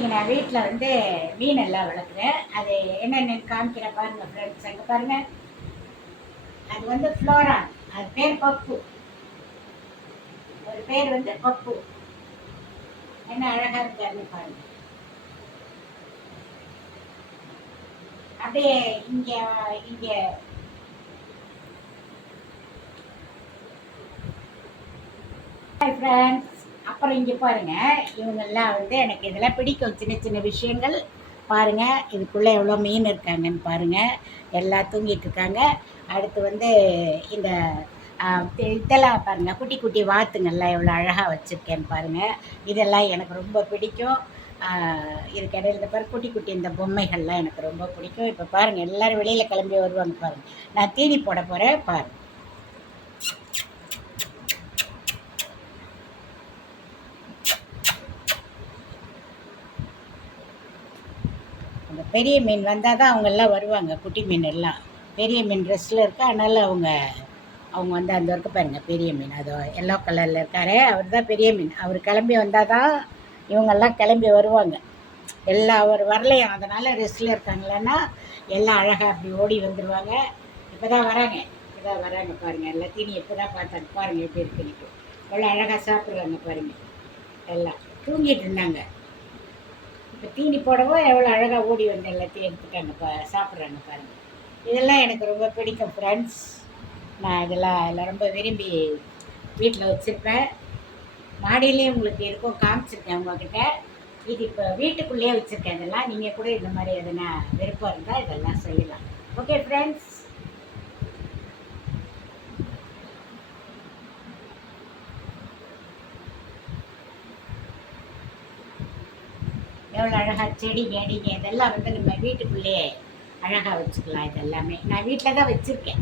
இன்னைக்கு நான் வீட்டில் வந்து மீன் எல்லாம் வளர்க்குறேன். அது என்னென்னு காமிக்கிறேன் பாருங்க ஃப்ரெண்ட்ஸ் அங்கே பாருங்க. அது வந்து ஃப்ளோரா அது பேர் பப்பு. ஒரு பேர் வந்து பப்பு. என்ன அழகாக இருக்காருன்னு பாருங்க. அப்படியே இங்கே இங்கே. ஹாய் ஃப்ரெண்ட்ஸ் அப்புறம் இங்கே பாருங்க இவங்கெல்லாம் வந்து எனக்கு இதெல்லாம் பிடிக்கும். சின்ன சின்ன விஷயங்கள். பாருங்கள் இதுக்குள்ளே எவ்வளோ மீன் இருக்காங்கன்னு பாருங்கள் எல்லாம் தூங்கிட்டு இருக்காங்க. அடுத்து வந்து இந்த இதெல்லாம் பாருங்கள் குட்டி குட்டி வாத்துங்கள்லாம் எவ்வளோ அழகாக வச்சுருக்கேன்னு பாருங்கள் இதெல்லாம் எனக்கு ரொம்ப பிடிக்கும். இதுக்கு இடையில இந்த பாரு குட்டி குட்டி இந்த பொம்மைகள்லாம் எனக்கு ரொம்ப பிடிக்கும். இப்போ பாருங்கள் எல்லாரும் வெளியில் கிளம்பி வருவாங்க பாருங்கள் நான் தீனி போட போகிறேன் பாருங்கள் பெரிய மீன் வந்தால் தான் அவங்க எல்லாம் வருவாங்க குட்டி மீன் எல்லாம். பெரிய மீன் ட்ரெஸ்ஸில் இருக்கா அதனால் அவங்க அவங்க வந்து அந்த இருக்க பாருங்கள் பெரிய மீன். அது எல்லோ கலரில் இருக்கார் அவர் தான் பெரிய மீன். அவர் கிளம்பி வந்தால் தான் இவங்கெல்லாம் கிளம்பி வருவாங்க. எல்லாம் அவர் வரலையும். அதனால் ரெஸ்ட்டில் இருக்காங்களேன்னா எல்லாம் அழகாக அப்படி ஓடி வந்துடுவாங்க இப்போ தான் வராங்க. இப்போ தான் வராங்க பாருங்கள் எல்லாம் நீ எப்போ தான் பார்த்தாங்க பாருங்கள் எப்படி இருக்குன்னு எவ்வளோ அழகாக சாப்பிட்றாங்க பாருங்கள் எல்லாம் தூங்கிட்டு இருந்தாங்க. இப்போ தீனி போடவோ எவ்வளோ அழகாக ஓடி வந்து எல்லாத்தையும் எடுத்துட்டாங்க பா சாப்பிட்றாங்க பாருங்கள் இதெல்லாம் எனக்கு ரொம்ப பிடிக்கும் ஃப்ரெண்ட்ஸ் நான் இதெல்லாம் எல்லாம் ரொம்ப விரும்பி வீட்டில் வச்சுருப்பேன். மாடியிலேயே உங்களுக்கு இருக்கும் காமிச்சிருக்கேன் உங்ககிட்ட. இது இப்போ வீட்டுக்குள்ளேயே வச்சுருக்கேன் இதெல்லாம். நீங்கள் கூட இந்த மாதிரி எதனா விருப்பம் இருந்தால் இதெல்லாம் செய்யலாம். ஓகே ஃப்ரெண்ட்ஸ் எவ்வளோ அழகாக செடி செடிங்க இதெல்லாம் வந்து நம்ம வீட்டுக்குள்ளேயே அழகாக வச்சுக்கலாம் இது எல்லாமே நான் வீட்டில் தான் வச்சுருக்கேன்.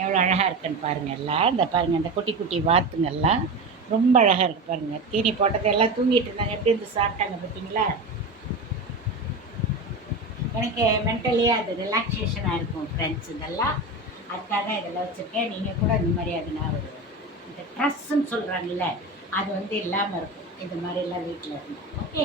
எவ்வளோ அழகாக இருக்குன்னு பாருங்கள் எல்லாம். இந்த பாருங்கள் இந்த குட்டி குட்டி வாத்துங்கெல்லாம் ரொம்ப அழகாக இருக்குது பாருங்கள் தீனி போட்டது எல்லாம் தூங்கிட்டு இருந்தாங்க. எப்படி இருந்து சாப்பிட்டாங்க பார்த்தீங்களா? எனக்கு மென்டலியாக அது ரிலாக்ஸேஷனாக இருக்கும் ஃப்ரெண்ட்ஸ் இதெல்லாம். அதுக்காக இதெல்லாம் வச்சுருக்கேன். நீங்கள் கூட இந்த மாதிரி அது நான் ஒரு இந்த ட்ரெஸ்ஸுன்னு சொல்கிறாங்கல்ல அது வந்து இல்லாமல் இருக்கும். இது மாதிரிலாம் வீட்டில் இருக்கும் ஓகே